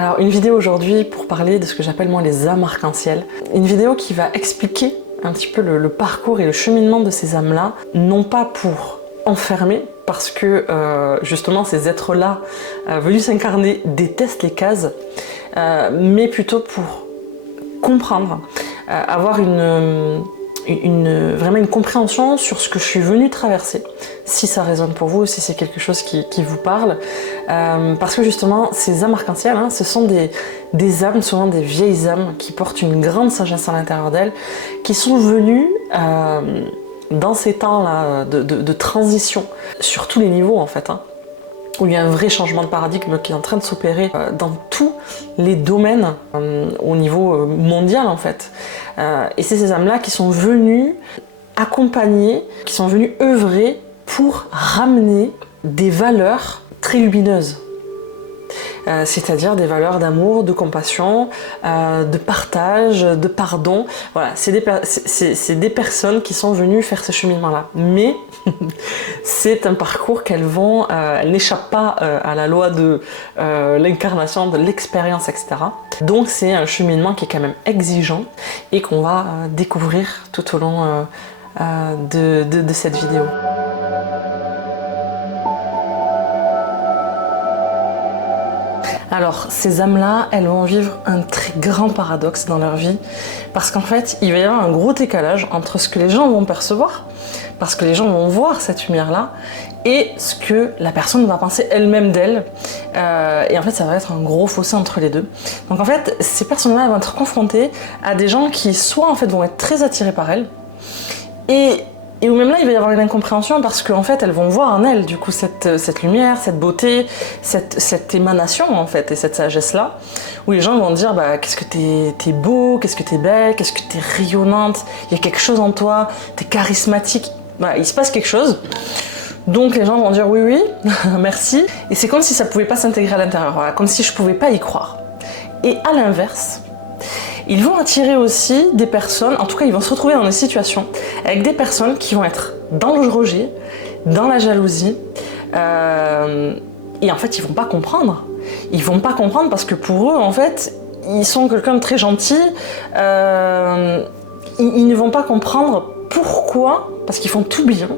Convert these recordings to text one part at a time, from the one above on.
Alors une vidéo aujourd'hui pour parler de ce que j'appelle moi les âmes arc-en-ciel. Une vidéo qui va expliquer un petit peu le parcours et le cheminement de ces âmes-là, non pas pour enfermer, parce que justement ces êtres-là venus s'incarner détestent les cases, mais plutôt pour comprendre, avoir vraiment une compréhension sur ce que je suis venue traverser, si ça résonne pour vous, si c'est quelque chose qui vous parle, parce que justement ces âmes arc-en-ciel, ce sont des âmes, souvent des vieilles âmes qui portent une grande sagesse à l'intérieur d'elles, qui sont venues dans ces temps-là de transition, sur tous les niveaux en fait, où il y a un vrai changement de paradigme qui est en train de s'opérer dans tous les domaines au niveau mondial en fait. Et c'est ces âmes-là qui sont venues accompagner, qui sont venues œuvrer pour ramener des valeurs très lumineuses. C'est-à-dire des valeurs d'amour, de compassion, de partage, de pardon. Voilà, c'est des personnes qui sont venues faire ce cheminement-là. Mais c'est un parcours qu'elles n'échappent pas à la loi de l'incarnation, de l'expérience, etc. Donc c'est un cheminement qui est quand même exigeant et qu'on va découvrir tout au long de cette vidéo. Alors, ces âmes-là, elles vont vivre un très grand paradoxe dans leur vie, parce qu'en fait, il va y avoir un gros décalage entre ce que les gens vont percevoir, parce que les gens vont voir cette lumière-là, et ce que la personne va penser elle-même d'elle. Et en fait, ça va être un gros fossé entre les deux. Donc en fait, ces personnes-là vont être confrontées à des gens qui, soit en fait, vont être très attirés par elles, et où même là, il va y avoir une incompréhension parce qu'en fait, elles vont voir en elles, du coup, cette lumière, cette beauté, cette émanation, en fait, et cette sagesse-là, où les gens vont dire, bah, qu'est-ce que t'es beau, qu'est-ce que t'es belle, qu'est-ce que t'es rayonnante, il y a quelque chose en toi, t'es charismatique, bah, il se passe quelque chose. Donc les gens vont dire oui, oui, merci, et c'est comme si ça pouvait pas s'intégrer à l'intérieur, voilà, comme si je pouvais pas y croire. Et à l'inverse, ils vont attirer aussi des personnes, en tout cas ils vont se retrouver dans des situations avec des personnes qui vont être dans le rejet, dans la jalousie, et en fait ils vont pas comprendre. Ils vont pas comprendre parce que pour eux en fait, ils sont quelqu'un de très gentil, ils ne vont pas comprendre pourquoi, parce qu'ils font tout bien,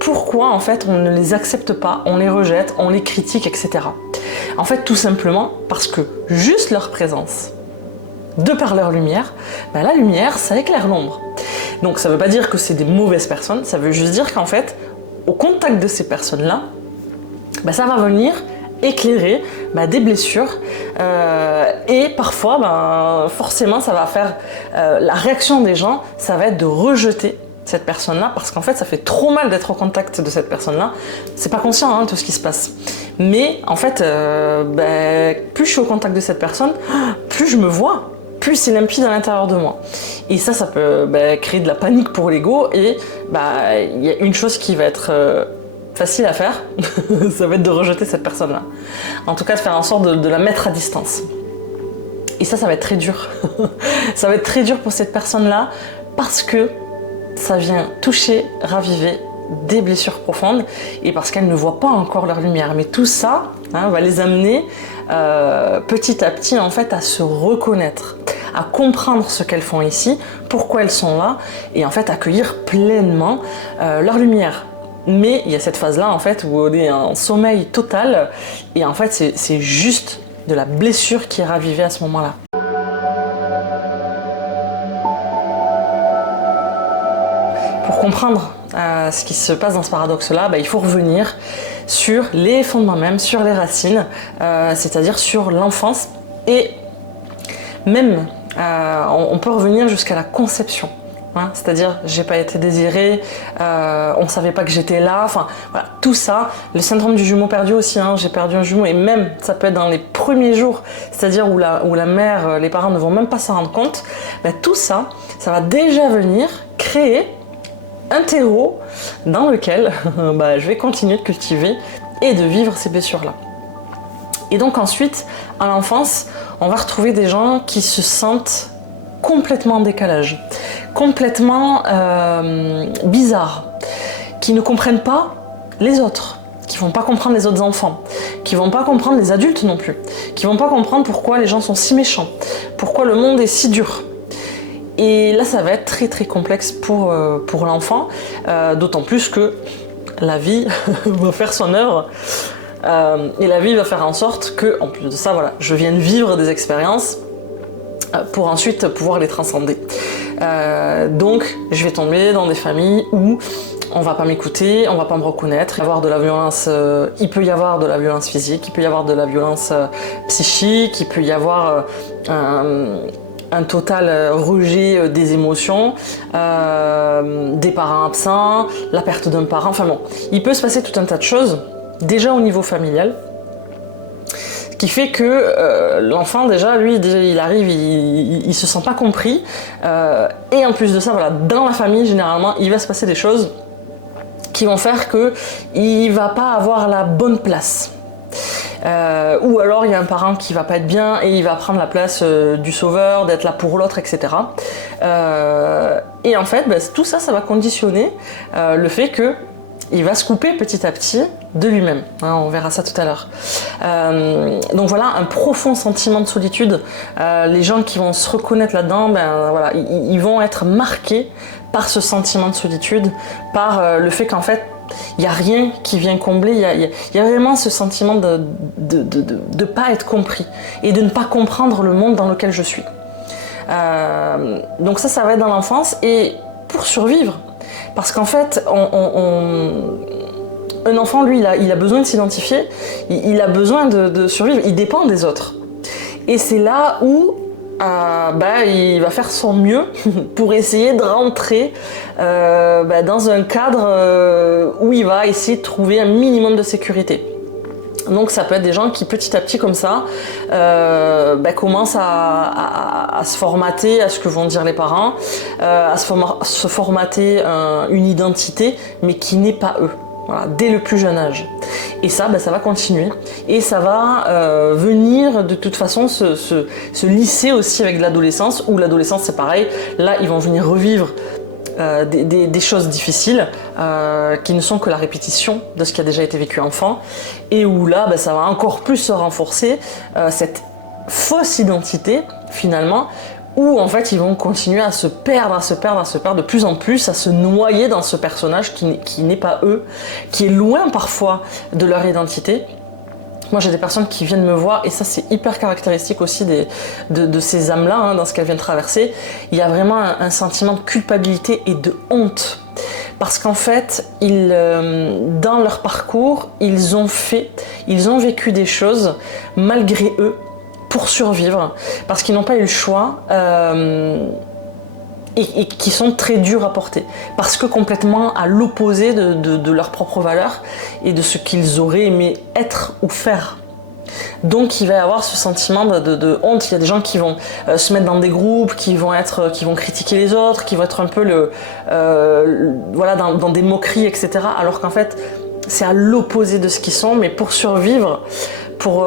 pourquoi en fait on ne les accepte pas, on les rejette, on les critique, etc. En fait tout simplement parce que juste leur présence, de par leur lumière, bah, la lumière ça éclaire l'ombre. Donc ça veut pas dire que c'est des mauvaises personnes, ça veut juste dire qu'en fait au contact de ces personnes-là, bah, ça va venir éclairer des blessures et parfois forcément ça va faire la réaction des gens, ça va être de rejeter cette personne-là, parce qu'en fait ça fait trop mal d'être au contact de cette personne-là. C'est pas conscient tout ce qui se passe. Mais en fait, plus je suis au contact de cette personne, plus je me vois, plus c'est limpide à l'intérieur de moi. Et ça peut créer de la panique pour l'ego, et il y a une chose qui va être facile à faire, ça va être de rejeter cette personne-là. En tout cas de faire en sorte de la mettre à distance. Et ça va être très dur. Ça va être très dur pour cette personne-là, parce que ça vient toucher, raviver des blessures profondes, et parce qu'elles ne voient pas encore leur lumière. Mais tout ça va les amener petit à petit en fait à se reconnaître, à comprendre ce qu'elles font ici, pourquoi elles sont là, et en fait accueillir pleinement leur lumière. Mais il y a cette phase-là en fait où on est en sommeil total, et en fait c'est juste de la blessure qui est ravivée à ce moment-là. Pour comprendre ce qui se passe dans ce paradoxe-là, il faut revenir sur les fondements même, sur les racines, c'est-à-dire sur l'enfance, et même on peut revenir jusqu'à la conception. C'est-à-dire j'ai pas été désirée, on savait pas que j'étais là, enfin voilà, tout ça, le syndrome du jumeau perdu aussi, j'ai perdu un jumeau, et même ça peut être dans les premiers jours, c'est-à-dire où la mère, les parents ne vont même pas s'en rendre compte, tout ça, ça va déjà venir créer un terreau dans lequel je vais continuer de cultiver et de vivre ces blessures-là. Et donc ensuite, à l'enfance, on va retrouver des gens qui se sentent complètement en décalage, complètement bizarres, qui ne comprennent pas les autres, qui ne vont pas comprendre les autres enfants, qui vont pas comprendre les adultes non plus, qui vont pas comprendre pourquoi les gens sont si méchants, pourquoi le monde est si dur. Et là, ça va être très très complexe pour l'enfant, d'autant plus que la vie va faire son œuvre. Et la vie va faire en sorte que, en plus de ça, voilà, je vienne vivre des expériences pour ensuite pouvoir les transcender. Donc, je vais tomber dans des familles où on va pas m'écouter, on va pas me reconnaître. Il peut y avoir de la violence, il peut y avoir de la violence physique, il peut y avoir de la violence psychique, il peut y avoir un total rejet des émotions, des parents absents, la perte d'un parent, enfin bon, il peut se passer tout un tas de choses, déjà au niveau familial, ce qui fait que l'enfant déjà, lui, il arrive, il se sent pas compris, et en plus de ça, voilà, dans la famille, généralement, il va se passer des choses qui vont faire qu'il va pas avoir la bonne place. Ou alors il y a un parent qui va pas être bien et il va prendre la place du sauveur, d'être là pour l'autre, etc. Et en fait, tout ça, ça va conditionner le fait qu'il va se couper petit à petit de lui-même. Hein, on verra ça tout à l'heure. Donc voilà, un profond sentiment de solitude. Les gens qui vont se reconnaître là-dedans, voilà, ils vont être marqués par ce sentiment de solitude, par le fait qu'en fait, il n'y a rien qui vient combler, il y a vraiment ce sentiment de ne pas être compris et de ne pas comprendre le monde dans lequel je suis. Donc ça va être dans l'enfance et pour survivre, parce qu'en fait, un enfant, lui, il a besoin de s'identifier, il a besoin de survivre, il dépend des autres. Et c'est là où il va faire son mieux pour essayer de rentrer dans un cadre où il va essayer de trouver un minimum de sécurité. Donc ça peut être des gens qui petit à petit comme ça commencent à se formater à ce que vont dire les parents, à se formater une identité mais qui n'est pas eux. Voilà, dès le plus jeune âge. Et ça, ça va continuer. Et ça va venir de toute façon se lisser aussi avec l'adolescence, où l'adolescence c'est pareil. Là, ils vont venir revivre des choses difficiles qui ne sont que la répétition de ce qui a déjà été vécu enfant. Et où là, ça va encore plus se renforcer cette fausse identité, finalement, où en fait ils vont continuer à se perdre de plus en plus, à se noyer dans ce personnage qui n'est pas eux, qui est loin parfois de leur identité. Moi j'ai des personnes qui viennent me voir, et ça c'est hyper caractéristique aussi de ces âmes-là, hein, dans ce qu'elles viennent traverser. Il y a vraiment un sentiment de culpabilité et de honte. Parce qu'en fait, dans leur parcours, ils ont vécu des choses malgré eux, pour survivre, parce qu'ils n'ont pas eu le choix et qui sont très durs à porter, parce que complètement à l'opposé de leurs propres valeurs et de ce qu'ils auraient aimé être ou faire. Donc il va y avoir ce sentiment de honte. Il y a des gens qui vont se mettre dans des groupes, qui vont critiquer les autres, qui vont être un peu dans des moqueries, etc. Alors qu'en fait c'est à l'opposé de ce qu'ils sont, mais pour survivre, pour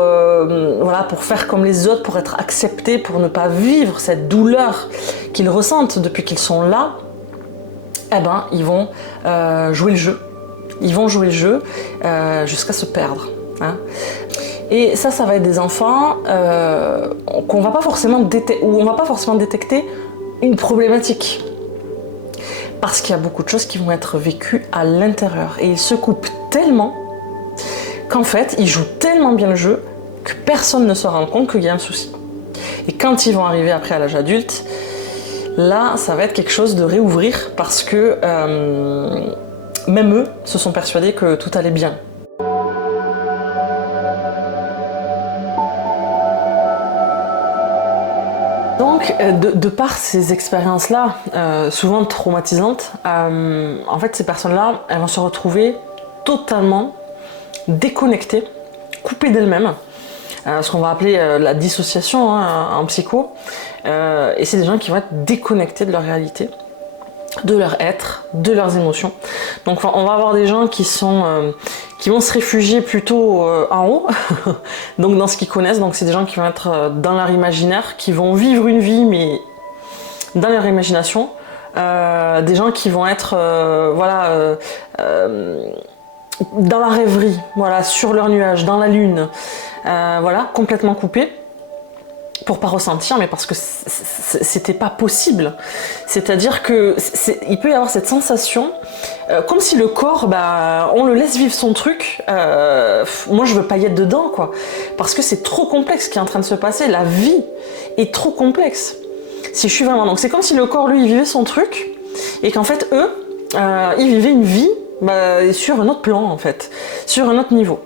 faire comme les autres, pour être acceptés, pour ne pas vivre cette douleur qu'ils ressentent depuis qu'ils sont là, ils vont jouer le jeu. Ils vont jouer le jeu jusqu'à se perdre. Hein. Et ça va être des enfants qu'on va pas forcément où on va pas forcément détecter une problématique. Parce qu'il y a beaucoup de choses qui vont être vécues à l'intérieur. Et ils se coupent tellement qu'en fait, ils jouent tellement bien le jeu que personne ne se rend compte qu'il y a un souci. Et quand ils vont arriver après à l'âge adulte, là, ça va être quelque chose de réouvrir parce que même eux se sont persuadés que tout allait bien. Donc, de par ces expériences-là, souvent traumatisantes, en fait, ces personnes-là, elles vont se retrouver totalement déconnectées, coupées d'elles-mêmes, ce qu'on va appeler la dissociation en psycho, et c'est des gens qui vont être déconnectés de leur réalité, de leur être, de leurs émotions. Donc on va avoir des gens qui vont se réfugier plutôt en haut, donc dans ce qu'ils connaissent. Donc c'est des gens qui vont être dans leur imaginaire, qui vont vivre une vie mais dans leur imagination. Des gens qui vont être dans la rêverie, voilà, sur leur nuage, dans la lune, voilà, complètement coupés, pour pas ressentir, mais parce que c'était pas possible. C'est-à-dire que il peut y avoir cette sensation, comme si le corps, bah, on le laisse vivre son truc. Moi, je veux pas y être dedans, quoi, parce que c'est trop complexe ce qui est en train de se passer. La vie est trop complexe. Si je suis vraiment, donc c'est comme si le corps, lui, il vivait son truc, et qu'en fait, eux, ils vivaient une vie sur un autre plan, en fait, sur un autre niveau.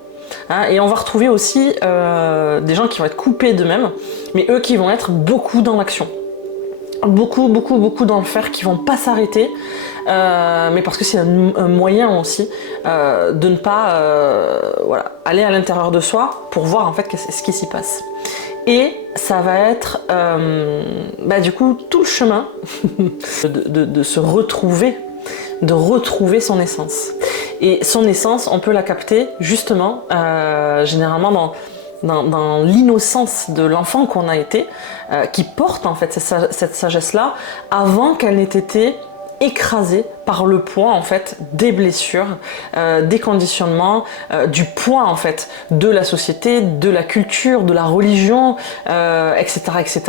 Hein, et on va retrouver aussi des gens qui vont être coupés d'eux-mêmes, mais eux qui vont être beaucoup dans l'action. Beaucoup dans le faire, qui vont pas s'arrêter, mais parce que c'est un moyen aussi de ne pas voilà, aller à l'intérieur de soi pour voir en fait ce qui s'y passe. Et ça va être du coup tout le chemin de se retrouver, de retrouver son essence. Et son essence, on peut la capter justement, généralement dans l'innocence de l'enfant qu'on a été, qui porte en fait cette sagesse-là, avant qu'elle n'ait été écrasée par le poids en fait des blessures, des conditionnements, du poids en fait de la société, de la culture, de la religion, etc.,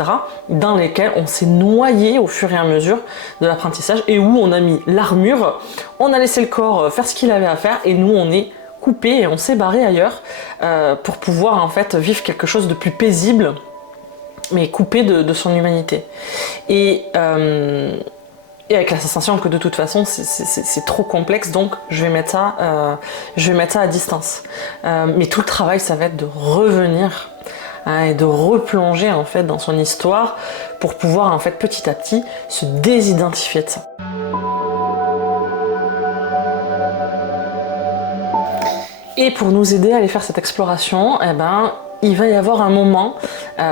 dans lesquels on s'est noyé au fur et à mesure de l'apprentissage, et où on a mis l'armure, on a laissé le corps faire ce qu'il avait à faire, et nous on est coupé et on s'est barré ailleurs pour pouvoir en fait vivre quelque chose de plus paisible, mais coupé de son humanité. Et avec la sensation que de toute façon c'est trop complexe, donc je vais mettre ça à distance. Mais tout le travail, ça va être de revenir et de replonger en fait dans son histoire pour pouvoir en fait petit à petit se désidentifier de ça. Et pour nous aider à aller faire cette exploration, il va y avoir un moment,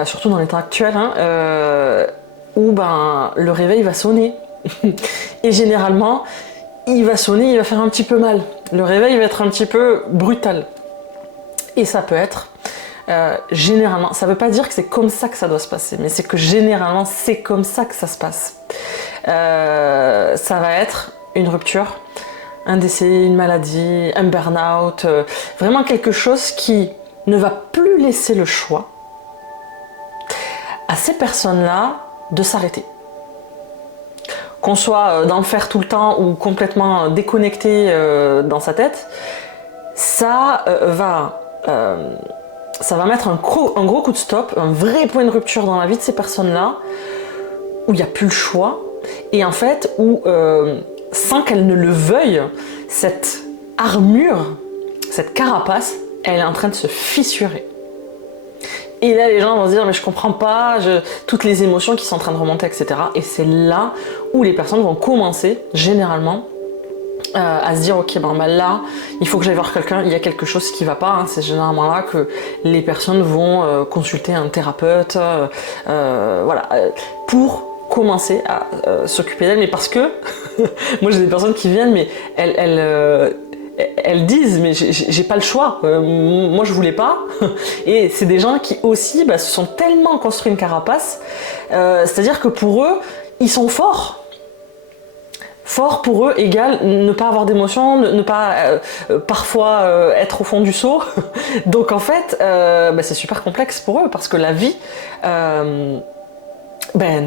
surtout dans l'état actuel, où le réveil va sonner. Et généralement, il va sonner, il va faire un petit peu mal. Le réveil va être un petit peu brutal. Et ça peut être, généralement, ça ne veut pas dire que c'est comme ça que ça doit se passer, mais c'est que généralement, c'est comme ça que ça se passe. Ça va être une rupture, un décès, une maladie, un burn-out, vraiment quelque chose qui ne va plus laisser le choix à ces personnes-là de s'arrêter. Qu'on soit dans le faire tout le temps ou complètement déconnecté dans sa tête, ça va mettre un gros coup de stop, un vrai point de rupture dans la vie de ces personnes-là, où il n'y a plus le choix, et en fait où, sans qu'elles ne le veuillent, cette armure, cette carapace, elle est en train de se fissurer. Et là, les gens vont se dire, mais je comprends pas, toutes les émotions qui sont en train de remonter, etc. Et c'est là où les personnes vont commencer, généralement, à se dire, ok, là, il faut que j'aille voir quelqu'un, il y a quelque chose qui va pas. C'est généralement là que les personnes vont consulter un thérapeute, pour commencer à s'occuper d'elles. Mais parce que, moi j'ai des personnes qui viennent, mais elles disent, mais j'ai pas le choix, moi je voulais pas. Et c'est des gens qui aussi se sont tellement construits une carapace, c'est-à-dire que pour eux, ils sont forts. Fort pour eux égale ne pas avoir d'émotion, ne pas parfois être au fond du seau. Donc en fait, c'est super complexe pour eux, parce que la vie ne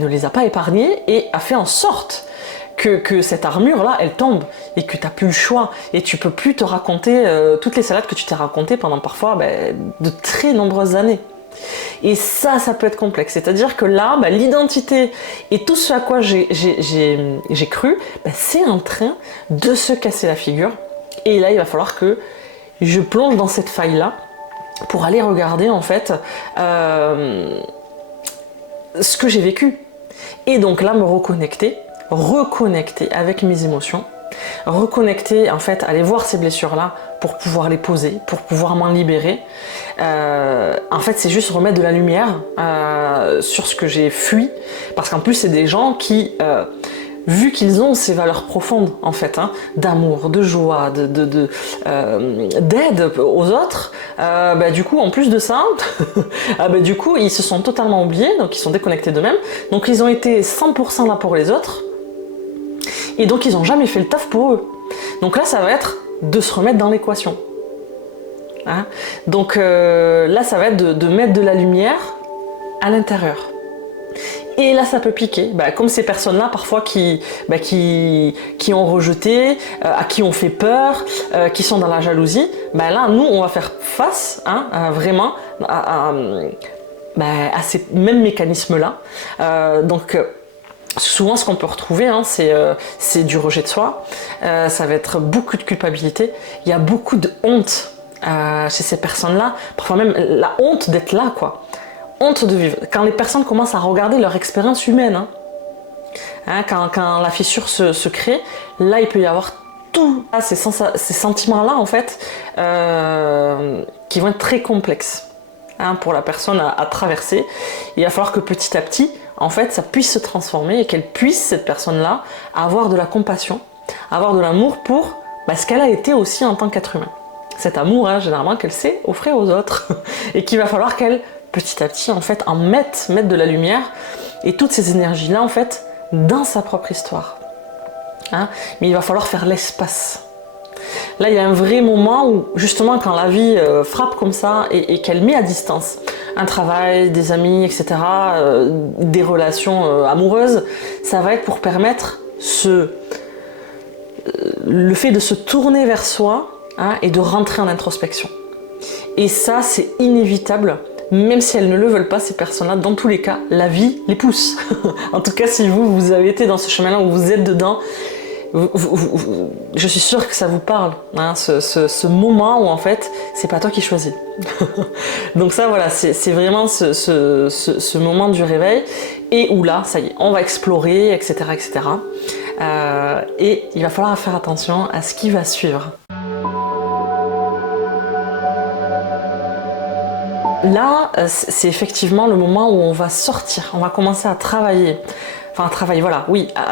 les a pas épargnés et a fait en sorte que cette armure-là, elle tombe, et que tu n'as plus le choix, et tu peux plus te raconter toutes les salades que tu t'es racontées pendant parfois de très nombreuses années. Et ça peut être complexe. C'est-à-dire que là, l'identité et tout ce à quoi j'ai cru, c'est en train de se casser la figure. Et là, il va falloir que je plonge dans cette faille-là pour aller regarder en fait ce que j'ai vécu. Et donc là, me reconnecter avec mes émotions, reconnecter en fait, aller voir ces blessures-là pour pouvoir les poser, pour pouvoir m'en libérer. En fait, c'est juste remettre de la lumière sur ce que j'ai fui, parce qu'en plus, c'est des gens qui, vu qu'ils ont ces valeurs profondes en fait, d'amour, de joie, d'aide aux autres, du coup, en plus de ça, du coup, ils se sont totalement oubliés, donc ils sont déconnectés d'eux-mêmes, donc ils ont été 100% là pour les autres, et donc ils n'ont jamais fait le taf pour eux. Donc là, ça va être de se remettre dans l'équation. Hein? Donc là, ça va être de mettre de la lumière à l'intérieur. Et là, ça peut piquer, comme ces personnes-là parfois qui ont rejeté, à qui on fait peur, qui sont dans la jalousie. Là, nous, on va faire face, vraiment, à ces mêmes mécanismes-là. Donc, souvent, ce qu'on peut retrouver, c'est du rejet de soi. Ça va être beaucoup de culpabilité. Il y a beaucoup de honte chez ces personnes-là. Parfois même la honte d'être là, quoi. Honte de vivre. Quand les personnes commencent à regarder leur expérience humaine, quand la fissure se crée, là il peut y avoir tous ces sentiments-là en fait qui vont être très complexes pour la personne à traverser. Il va falloir que petit à petit, en fait, ça puisse se transformer et qu'elle puisse, cette personne-là, avoir de la compassion, avoir de l'amour pour ce qu'elle a été aussi en tant qu'être humain. Cet amour, généralement, qu'elle sait offrir aux autres et qu'il va falloir qu'elle petit à petit, en fait, en mettre de la lumière et toutes ces énergies-là, en fait, dans sa propre histoire. Mais il va falloir faire l'espace. Là, il y a un vrai moment où, justement, quand la vie frappe comme ça et qu'elle met à distance un travail, des amis, etc., des relations amoureuses, ça va être pour permettre le fait de se tourner vers soi et de rentrer en introspection. Et ça, c'est inévitable. Même si elles ne le veulent pas, ces personnes-là, dans tous les cas, la vie les pousse. En tout cas, si vous avez été dans ce chemin-là, où vous êtes dedans, je suis sûre que ça vous parle, ce moment où en fait, c'est pas toi qui choisis. Donc ça, voilà, c'est vraiment ce moment du réveil, et où là, ça y est, on va explorer, etc., etc. Et il va falloir faire attention à ce qui va suivre. Là, c'est effectivement le moment où on va sortir, on va commencer à travailler. Enfin, à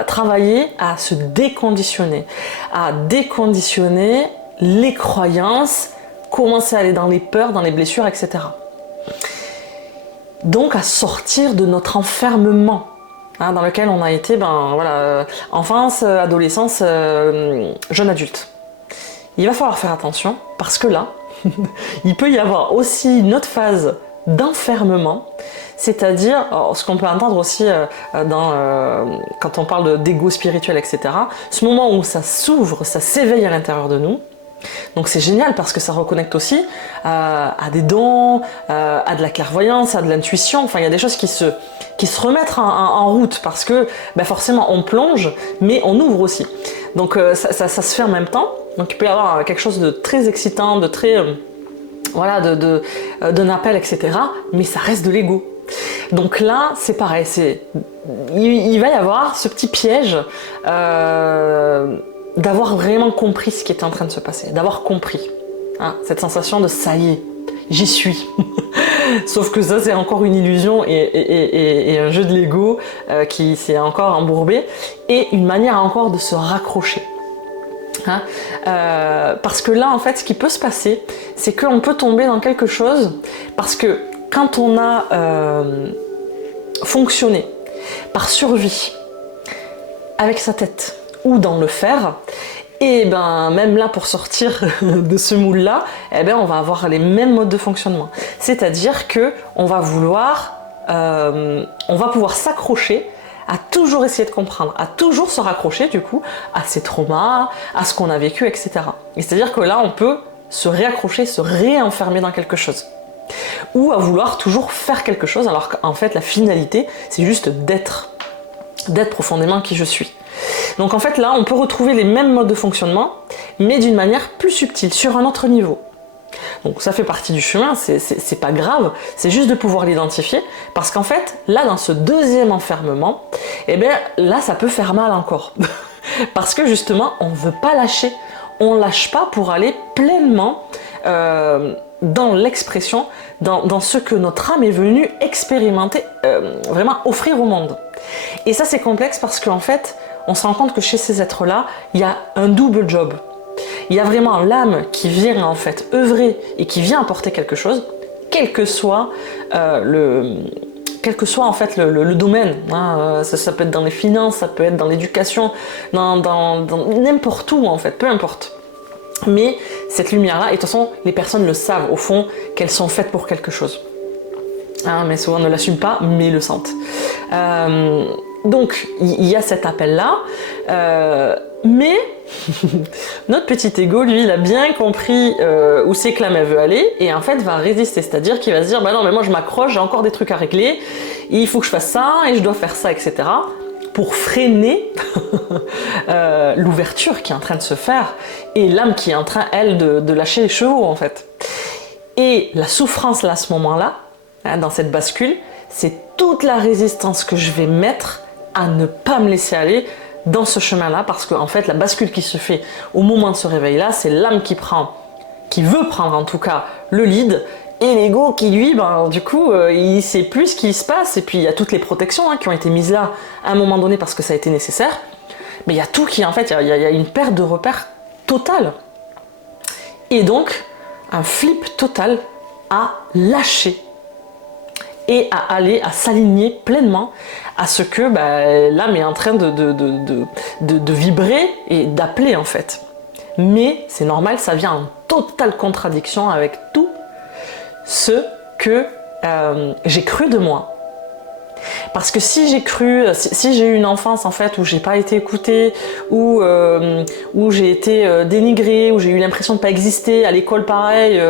travailler à se déconditionner, à déconditionner les croyances, commencer à aller dans les peurs, dans les blessures, etc. Donc, à sortir de notre enfermement, dans lequel on a été, enfance, adolescence, jeune adulte. Il va falloir faire attention, parce que là, il peut y avoir aussi une autre phase d'enfermement, c'est-à-dire, ce qu'on peut entendre aussi quand on parle d'ego spirituel, etc., ce moment où ça s'ouvre, ça s'éveille à l'intérieur de nous. Donc c'est génial parce que ça reconnecte aussi à des dons, à de la clairvoyance, à de l'intuition. Enfin, il y a des choses qui se remettent en route parce que forcément on plonge, mais on ouvre aussi. Donc ça se fait en même temps. Donc il peut y avoir quelque chose de très excitant, de très d'un appel, etc. Mais ça reste de l'ego. Donc là, c'est pareil. Il va y avoir ce petit piège d'avoir vraiment compris ce qui était en train de se passer, d'avoir compris. Cette sensation de ça y est, j'y suis. Sauf que ça, c'est encore une illusion et un jeu de l'ego qui s'est encore embourbé et une manière encore de se raccrocher. Parce que là, en fait, ce qui peut se passer, c'est qu'on peut tomber dans quelque chose parce que quand on a fonctionné par survie avec sa tête ou dans le faire, et même là pour sortir de ce moule-là, on va avoir les mêmes modes de fonctionnement. C'est-à-dire que on va pouvoir s'accrocher à toujours essayer de comprendre, à toujours se raccrocher du coup à ses traumas, à ce qu'on a vécu, etc. Et c'est-à-dire que là on peut se réaccrocher, se réenfermer dans quelque chose. Ou à vouloir toujours faire quelque chose alors qu'en fait la finalité c'est juste d'être profondément qui je suis. Donc en fait là on peut retrouver les mêmes modes de fonctionnement mais d'une manière plus subtile, sur un autre niveau. Donc ça fait partie du chemin, c'est pas grave, c'est juste de pouvoir l'identifier parce qu'en fait là dans ce deuxième enfermement, là ça peut faire mal encore. Parce que justement on veut pas lâcher, on lâche pas pour aller pleinement dans l'expression, dans ce que notre âme est venue expérimenter, vraiment offrir au monde. Et ça c'est complexe parce qu'en fait, on se rend compte que chez ces êtres-là, il y a un double job. Il y a vraiment l'âme qui vient en fait œuvrer et qui vient apporter quelque chose, quel que soit en fait le domaine. Ça peut être dans les finances, ça peut être dans l'éducation, dans n'importe où en fait, peu importe. Mais cette lumière-là, et de toute façon, les personnes le savent au fond qu'elles sont faites pour quelque chose. Hein, mais souvent ne l'assument pas, mais le sentent. Donc, il y a cet appel-là, mais notre petit ego, lui, il a bien compris où c'est que l'âme elle veut aller, et en fait va résister, c'est-à-dire qu'il va se dire, bah non, mais moi je m'accroche, j'ai encore des trucs à régler, il faut que je fasse ça, et je dois faire ça, etc., pour freiner l'ouverture qui est en train de se faire, et l'âme qui est en train, elle, de lâcher les chevaux, en fait. Et la souffrance, là, à ce moment-là, hein, dans cette bascule, c'est toute la résistance que je vais mettre à ne pas me laisser aller dans ce chemin-là, parce qu'en fait, la bascule qui se fait au moment de ce réveil-là, c'est l'âme qui veut prendre en tout cas le lead, et l'ego qui, lui, ben, du coup, il sait plus ce qui se passe, et puis il y a toutes les protections qui ont été mises là à un moment donné parce que ça a été nécessaire, mais il y a tout qui, en fait, il y a une perte de repères totale. Et donc, un flip total à lâcher et à aller, à s'aligner pleinement à ce que l'âme est en train de vibrer et d'appeler en fait. Mais c'est normal, ça vient en totale contradiction avec tout ce que j'ai cru de moi. Parce que si j'ai eu une enfance en fait où j'ai pas été écoutée, où j'ai été dénigrée, où j'ai eu l'impression de pas exister, à l'école pareil,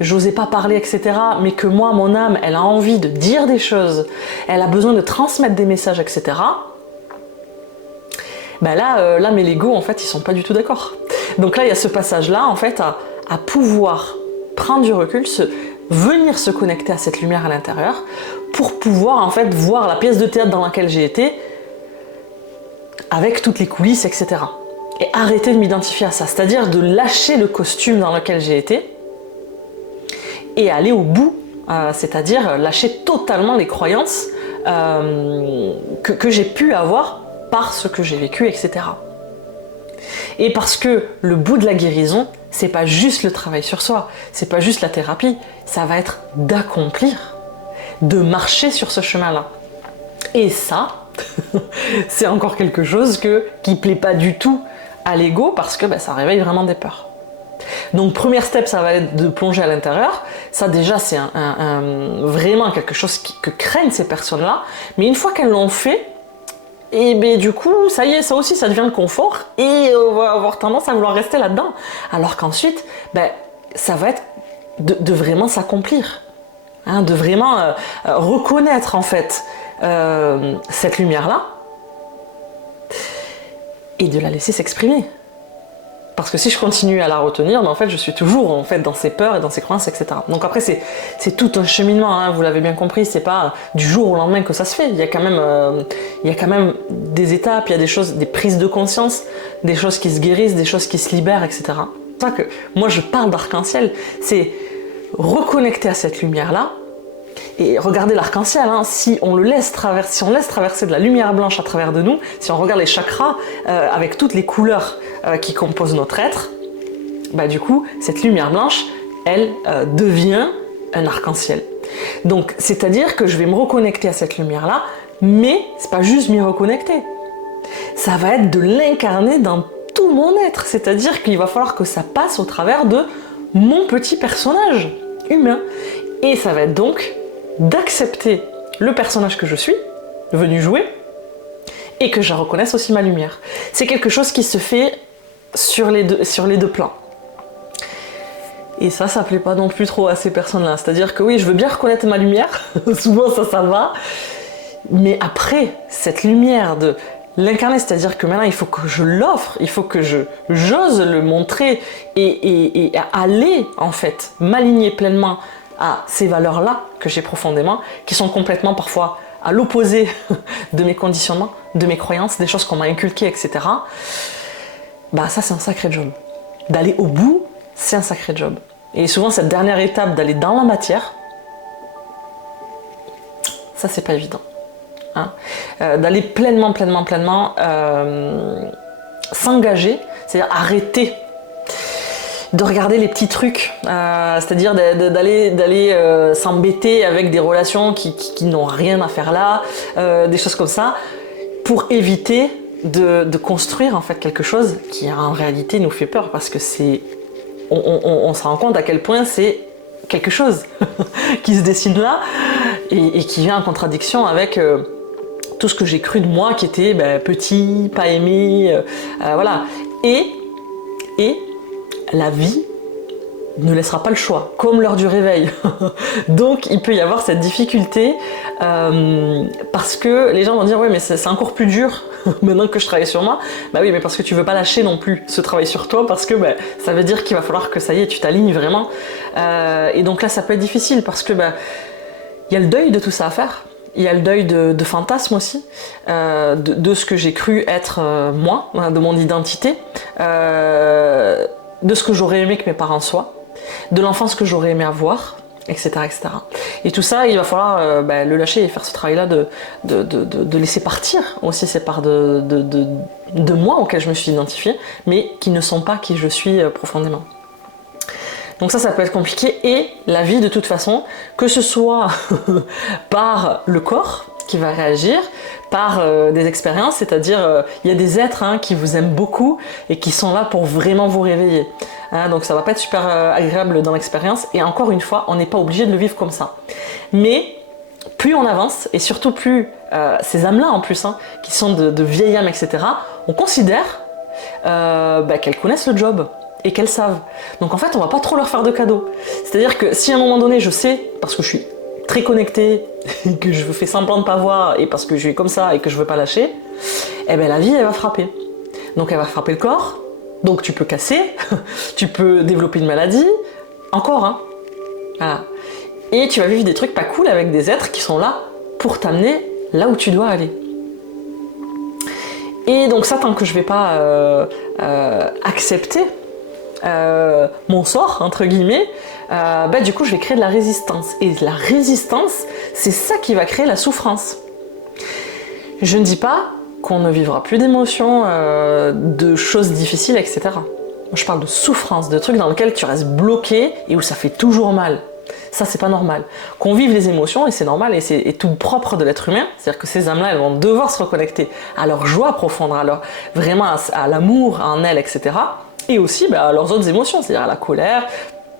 j'osais pas parler, etc. Mais que moi, mon âme, elle a envie de dire des choses, elle a besoin de transmettre des messages, etc. Ben là, l'âme et l'ego, en fait, ils sont pas du tout d'accord. Donc là, il y a ce passage-là, en fait, à pouvoir prendre du recul, venir se connecter à cette lumière à l'intérieur, pour pouvoir en fait voir la pièce de théâtre dans laquelle j'ai été, avec toutes les coulisses, etc. Et arrêter de m'identifier à ça, c'est-à-dire de lâcher le costume dans lequel j'ai été, et aller au bout, c'est-à-dire lâcher totalement les croyances que j'ai pu avoir par ce que j'ai vécu, etc. Et parce que le bout de la guérison, c'est pas juste le travail sur soi, c'est pas juste la thérapie, ça va être d'accomplir, de marcher sur ce chemin-là. Et ça, c'est encore quelque chose qui plaît pas du tout à l'ego parce que ça réveille vraiment des peurs. Donc premier step, ça va être de plonger à l'intérieur. Ça déjà, c'est vraiment quelque chose que craignent ces personnes-là. Mais une fois qu'elles l'ont fait, et du coup, ça y est, ça aussi, ça devient le confort et on va avoir tendance à vouloir rester là-dedans. Alors qu'ensuite, ça va être de vraiment s'accomplir, hein, de vraiment reconnaître en fait cette lumière-là et de la laisser s'exprimer. Parce que si je continue à la retenir, en fait, je suis toujours en fait dans ces peurs et dans ces croyances, etc. Donc après, c'est tout un cheminement, hein, vous l'avez bien compris, c'est pas du jour au lendemain que ça se fait. Il y a quand même des étapes, il y a des choses, des prises de conscience, des choses qui se guérissent, des choses qui se libèrent, etc. C'est pour ça que moi je parle d'arc-en-ciel, c'est reconnecter à cette lumière-là. Et regardez l'arc-en-ciel, hein, si on laisse traverser de la lumière blanche à travers de nous, si on regarde les chakras avec toutes les couleurs qui composent notre être, du coup, cette lumière blanche, elle devient un arc-en-ciel. Donc, c'est-à-dire que je vais me reconnecter à cette lumière-là, mais c'est pas juste m'y reconnecter. Ça va être de l'incarner dans tout mon être, c'est-à-dire qu'il va falloir que ça passe au travers de mon petit personnage humain. Et ça va être donc d'accepter le personnage que je suis, venu jouer, et que je reconnaisse aussi ma lumière. C'est quelque chose qui se fait sur les deux plans. Et ça plaît pas non plus trop à ces personnes-là. C'est-à-dire que oui, je veux bien reconnaître ma lumière, souvent ça va, mais après, cette lumière de l'incarner, c'est-à-dire que maintenant il faut que je l'offre, il faut que j'ose le montrer et aller en fait, m'aligner pleinement à ces valeurs-là que j'ai profondément, qui sont complètement parfois à l'opposé de mes conditionnements, de mes croyances, des choses qu'on m'a inculquées, etc. Ça c'est un sacré job. D'aller au bout, c'est un sacré job. Et souvent cette dernière étape d'aller dans la matière, ça c'est pas évident. Hein. D'aller pleinement s'engager, c'est-à-dire arrêter de regarder les petits trucs, c'est-à-dire d'aller s'embêter avec des relations qui n'ont rien à faire là, des choses comme ça, pour éviter de construire en fait quelque chose qui en réalité nous fait peur, parce que c'est on se rend compte à quel point c'est quelque chose qui se dessine là et qui vient en contradiction avec tout ce que j'ai cru de moi qui était petit, pas aimé, voilà. Et la vie ne laissera pas le choix, comme l'heure du réveil. Donc il peut y avoir cette difficulté parce que les gens vont dire ouais mais c'est encore plus dur maintenant que je travaille sur moi. Bah oui mais parce que tu veux pas lâcher non plus ce travail sur toi parce que ça veut dire qu'il va falloir que ça y est tu t'alignes vraiment. Et donc là ça peut être difficile parce que il y a le deuil de tout ça à faire. Il y a le deuil de fantasmes aussi, de ce que j'ai cru être moi, de mon identité, de ce que j'aurais aimé que mes parents soient, de l'enfance que j'aurais aimé avoir, etc., etc. Et tout ça, il va falloir le lâcher et faire ce travail-là de laisser partir aussi ces parts de moi auxquelles je me suis identifiée, mais qui ne sont pas qui je suis profondément. Donc ça peut être compliqué et la vie de toute façon, que ce soit par le corps qui va réagir, par des expériences, c'est-à-dire il y a des êtres qui vous aiment beaucoup et qui sont là pour vraiment vous réveiller. Donc ça va pas être super agréable dans l'expérience et encore une fois, on n'est pas obligé de le vivre comme ça. Mais plus on avance et surtout plus ces âmes-là en plus, qui sont de vieilles âmes, etc., on considère qu'elles connaissent le job. Et qu'elles savent. Donc en fait, on va pas trop leur faire de cadeaux. C'est-à-dire que si à un moment donné, je sais, parce que je suis très connectée, que je fais semblant de pas voir, et parce que je suis comme ça et que je veux pas lâcher, la vie, elle va frapper. Donc elle va frapper le corps, donc tu peux casser, tu peux développer une maladie, encore, Voilà. Et tu vas vivre des trucs pas cool avec des êtres qui sont là pour t'amener là où tu dois aller. Et donc ça, tant que je vais pas accepter mon sort, entre guillemets, du coup je vais créer de la résistance. Et la résistance, c'est ça qui va créer la souffrance. Je ne dis pas qu'on ne vivra plus d'émotions, de choses difficiles, etc. Moi, je parle de souffrance, de trucs dans lesquels tu restes bloqué et où ça fait toujours mal. Ça, c'est pas normal. Qu'on vive les émotions, et c'est normal, et c'est tout propre de l'être humain, c'est-à-dire que ces âmes-là, elles vont devoir se reconnecter à leur joie profonde, vraiment à l'amour en elles, etc. Et aussi à leurs autres émotions, c'est-à-dire à la colère,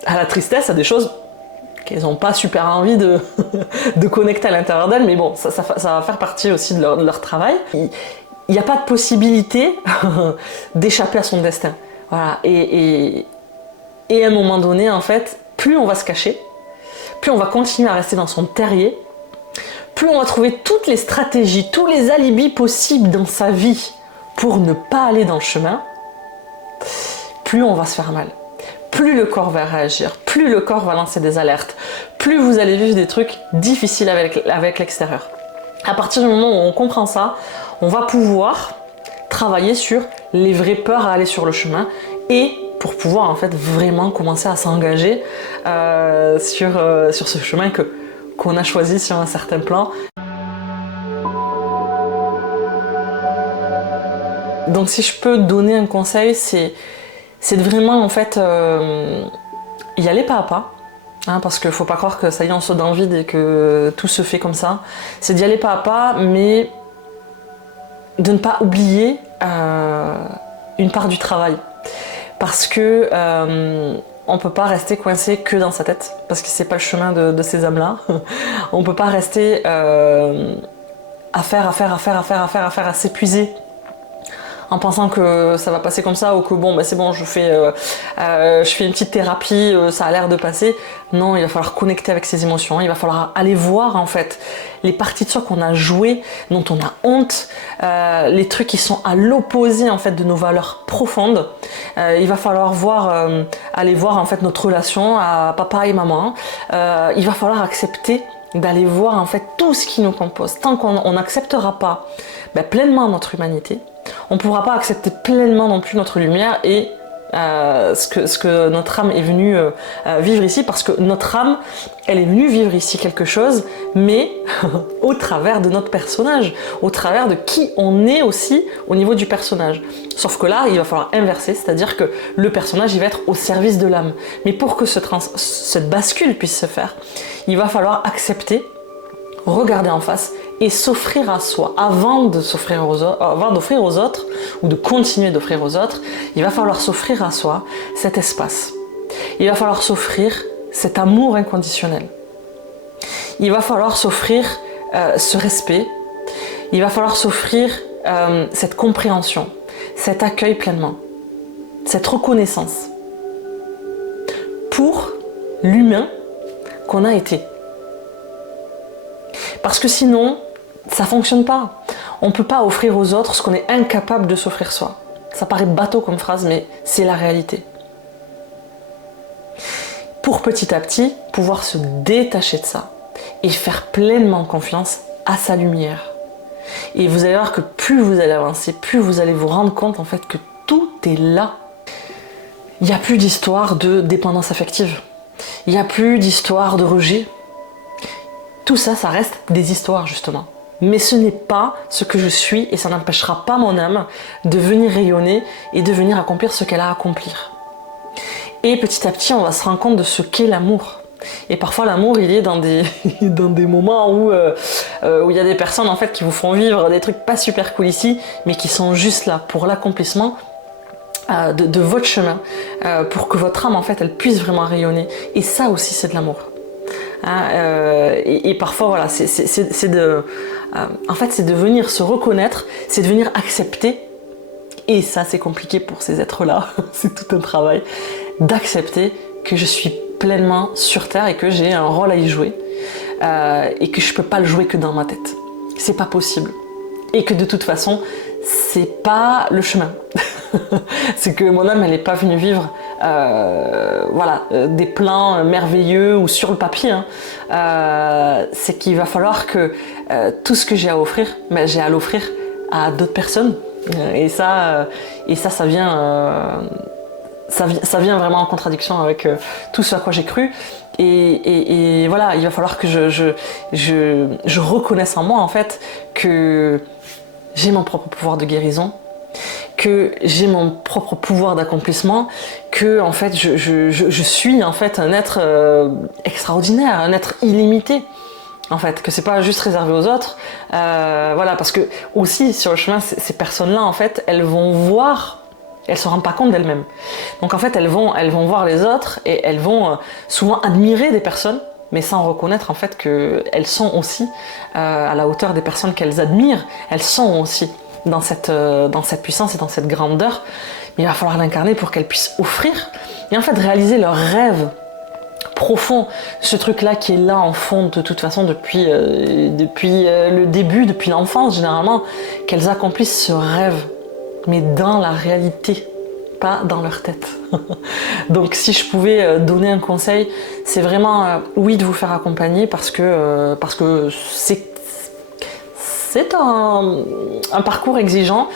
à la tristesse, à des choses qu'elles n'ont pas super envie de connecter à l'intérieur d'elles, mais bon, ça va faire partie aussi de leur travail. Il n'y a pas de possibilité d'échapper à son destin. Voilà. Et à un moment donné, en fait, plus on va se cacher, plus on va continuer à rester dans son terrier, plus on va trouver toutes les stratégies, tous les alibis possibles dans sa vie pour ne pas aller dans le chemin, plus on va se faire mal. Plus le corps va réagir, plus le corps va lancer des alertes, plus vous allez vivre des trucs difficiles avec l'extérieur. À partir du moment où on comprend ça, on va pouvoir travailler sur les vraies peurs à aller sur le chemin et pour pouvoir en fait vraiment commencer à s'engager sur ce chemin qu'on a choisi sur un certain plan. Donc si je peux donner un conseil, c'est de vraiment en fait y aller pas à pas, parce qu'il faut pas croire que ça y est on saute dans le vide et que tout se fait comme ça. C'est d'y aller pas à pas, mais de ne pas oublier une part du travail. Parce que on peut pas rester coincé que dans sa tête, parce que c'est pas le chemin de ces âmes-là. On peut pas rester à faire, à s'épuiser en pensant que ça va passer comme ça ou que bon c'est bon je fais une petite thérapie, ça a l'air de passer. Non, il va falloir connecter avec ses émotions, il va falloir aller voir en fait les parties de soi qu'on a jouées, dont on a honte, les trucs qui sont à l'opposé en fait de nos valeurs profondes. Il va falloir aller voir en fait notre relation à papa et maman. Il va falloir accepter d'aller voir en fait tout ce qui nous compose. Tant qu'on n'acceptera pas pleinement notre humanité, on ne pourra pas accepter pleinement non plus notre lumière et ce que notre âme est venue vivre ici, parce que notre âme, elle est venue vivre ici quelque chose, mais au travers de notre personnage, au travers de qui on est aussi au niveau du personnage. Sauf que là, il va falloir inverser, c'est-à-dire que le personnage, il va être au service de l'âme. Mais pour que cette bascule puisse se faire, il va falloir accepter, regarder en face et s'offrir à soi avant d'offrir aux autres ou de continuer d'offrir aux autres. Il va falloir s'offrir à soi cet espace Il va falloir s'offrir cet amour inconditionnel. Il va falloir s'offrir ce respect. Il va falloir s'offrir cette compréhension, cet accueil pleinement, cette reconnaissance pour l'humain qu'on a été. Parce que sinon, ça ne fonctionne pas. On ne peut pas offrir aux autres ce qu'on est incapable de s'offrir soi. Ça paraît bateau comme phrase, mais c'est la réalité. Pour petit à petit, pouvoir se détacher de ça et faire pleinement confiance à sa lumière. Et vous allez voir que plus vous allez avancer, plus vous allez vous rendre compte en fait que tout est là. Il n'y a plus d'histoire de dépendance affective. Il n'y a plus d'histoire de rejet. Tout ça, ça reste des histoires justement. Mais ce n'est pas ce que je suis et ça n'empêchera pas mon âme de venir rayonner et de venir accomplir ce qu'elle a à accomplir. Et petit à petit, on va se rendre compte de ce qu'est l'amour. Et parfois, l'amour, il est dans des, dans des moments où il y a des personnes en fait, qui vous font vivre des trucs pas super cool ici, mais qui sont juste là pour l'accomplissement de votre chemin, pour que votre âme, en fait, elle puisse vraiment rayonner. Et ça aussi, c'est de l'amour. Et parfois, voilà, en fait, c'est de venir se reconnaître, c'est de venir accepter, et ça, c'est compliqué pour ces êtres-là, c'est tout un travail, d'accepter que je suis pleinement sur Terre et que j'ai un rôle à y jouer, et que je peux pas le jouer que dans ma tête. C'est pas possible. Et que de toute façon, c'est pas le chemin. C'est que mon âme, elle n'est pas venue vivre des plans merveilleux ou sur le papier. C'est qu'il va falloir que tout ce que j'ai à offrir, j'ai à l'offrir à d'autres personnes. Et ça vient vraiment en contradiction avec tout ce à quoi j'ai cru. Et voilà, il va falloir que je reconnaisse en moi en fait que j'ai mon propre pouvoir de guérison, que j'ai mon propre pouvoir d'accomplissement, que en fait je suis en fait un être extraordinaire, un être illimité. En fait, que c'est pas juste réservé aux autres, parce que aussi sur le chemin, ces personnes-là, en fait, elles vont voir, elles se rendent pas compte d'elles-mêmes. Donc en fait, elles vont voir les autres et elles vont souvent admirer des personnes, mais sans reconnaître en fait qu'elles sont aussi à la hauteur des personnes qu'elles admirent. Elles sont aussi dans cette puissance et dans cette grandeur. Mais il va falloir l'incarner pour qu'elles puissent offrir et en fait réaliser leurs rêves profond, ce truc-là qui est là en fond de toute façon depuis le début, depuis l'enfance généralement, qu'elles accomplissent ce rêve, mais dans la réalité, pas dans leur tête. Donc si je pouvais donner un conseil, c'est vraiment oui de vous faire accompagner parce que c'est un parcours exigeant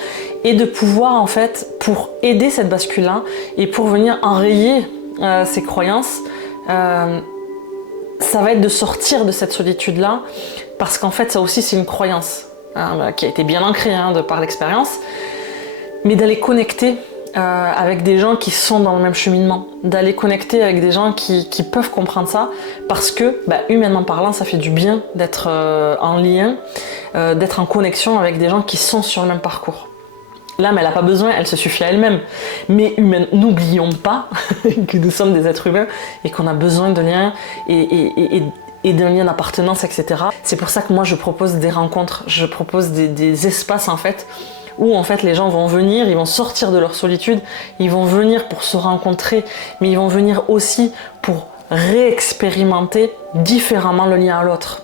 et de pouvoir en fait pour aider cette bascule-là et pour venir enrayer ces croyances. Ça va être de sortir de cette solitude-là, parce qu'en fait, ça aussi, c'est une croyance qui a été bien ancrée de par l'expérience, mais d'aller connecter avec des gens qui sont dans le même cheminement, d'aller connecter avec des gens qui peuvent comprendre ça, parce que, humainement parlant, ça fait du bien d'être en lien, d'être en connexion avec des gens qui sont sur le même parcours. L'âme, elle n'a pas besoin, elle se suffit à elle-même. Mais n'oublions pas que nous sommes des êtres humains et qu'on a besoin de liens et d'un lien d'appartenance, etc. C'est pour ça que moi je propose des rencontres, je propose des espaces en fait où en fait les gens vont venir, ils vont sortir de leur solitude, ils vont venir pour se rencontrer, mais ils vont venir aussi pour réexpérimenter différemment le lien à l'autre.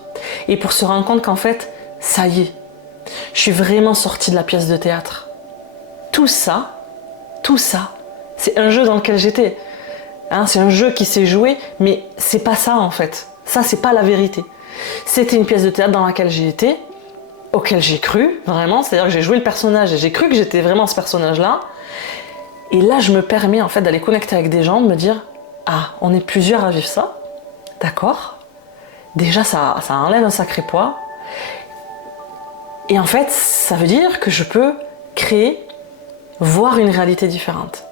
Et pour se rendre compte qu'en fait, ça y est, je suis vraiment sortie de la pièce de théâtre. Tout ça, c'est un jeu dans lequel j'étais. C'est un jeu qui s'est joué, mais c'est pas ça en fait. Ça, c'est pas la vérité. C'était une pièce de théâtre dans laquelle j'ai été, auquel j'ai cru, vraiment. C'est-à-dire que j'ai joué le personnage et j'ai cru que j'étais vraiment ce personnage-là. Et là, je me permets en fait d'aller connecter avec des gens, de me dire « Ah, on est plusieurs à vivre ça. D'accord. Déjà, ça enlève un sacré poids. Et en fait, ça veut dire que je peux créer voir une réalité différente.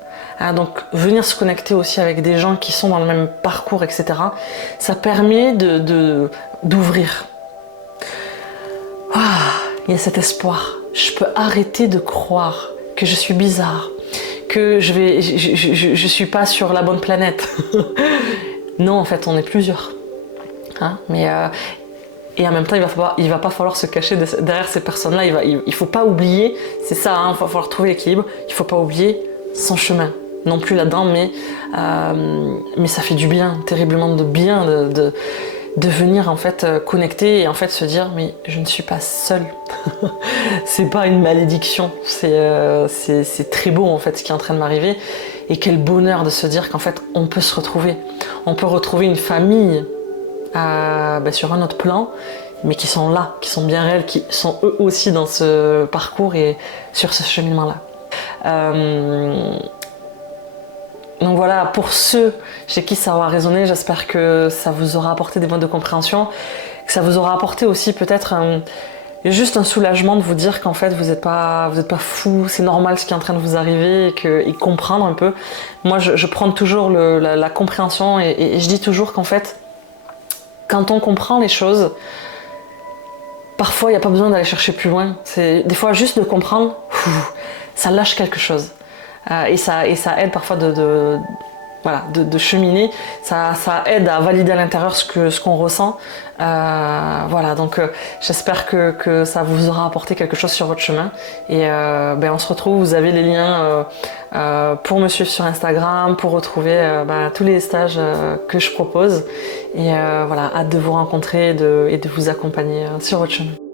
Donc venir se connecter aussi avec des gens qui sont dans le même parcours, etc. Ça permet d'ouvrir. Il y a cet espoir. Je peux arrêter de croire que je suis bizarre, que je suis pas sur la bonne planète. Non, en fait, on est plusieurs. Hein, et en même temps, il va pas falloir se cacher derrière ces personnes-là. Il faut pas oublier, c'est ça, il va falloir trouver l'équilibre. Il faut pas oublier son chemin. Non plus là-dedans, mais ça fait du bien, terriblement de bien de venir en fait connecter et en fait se dire mais je ne suis pas seule. C'est pas une malédiction, c'est très beau en fait ce qui est en train de m'arriver et quel bonheur de se dire qu'en fait on peut se retrouver. On peut retrouver une famille sur un autre plan, mais qui sont là, qui sont bien réels, qui sont eux aussi dans ce parcours et sur ce cheminement-là. Donc voilà, pour ceux chez qui ça aura résonné, j'espère que ça vous aura apporté des modes de compréhension, que ça vous aura apporté aussi peut-être juste un soulagement de vous dire qu'en fait vous n'êtes pas fou, c'est normal ce qui est en train de vous arriver et comprendre un peu. Moi je prends toujours la compréhension et je dis toujours qu'en fait quand on comprend les choses, parfois il n'y a pas besoin d'aller chercher plus loin. Des fois juste de comprendre, ça lâche quelque chose. Et ça aide parfois de cheminer, ça aide à valider à l'intérieur ce qu'on ressent. Voilà, donc j'espère que ça vous aura apporté quelque chose sur votre chemin. Et on se retrouve, vous avez les liens pour me suivre sur Instagram, pour retrouver tous les stages que je propose. Et voilà, hâte de vous rencontrer et de vous accompagner sur votre chemin.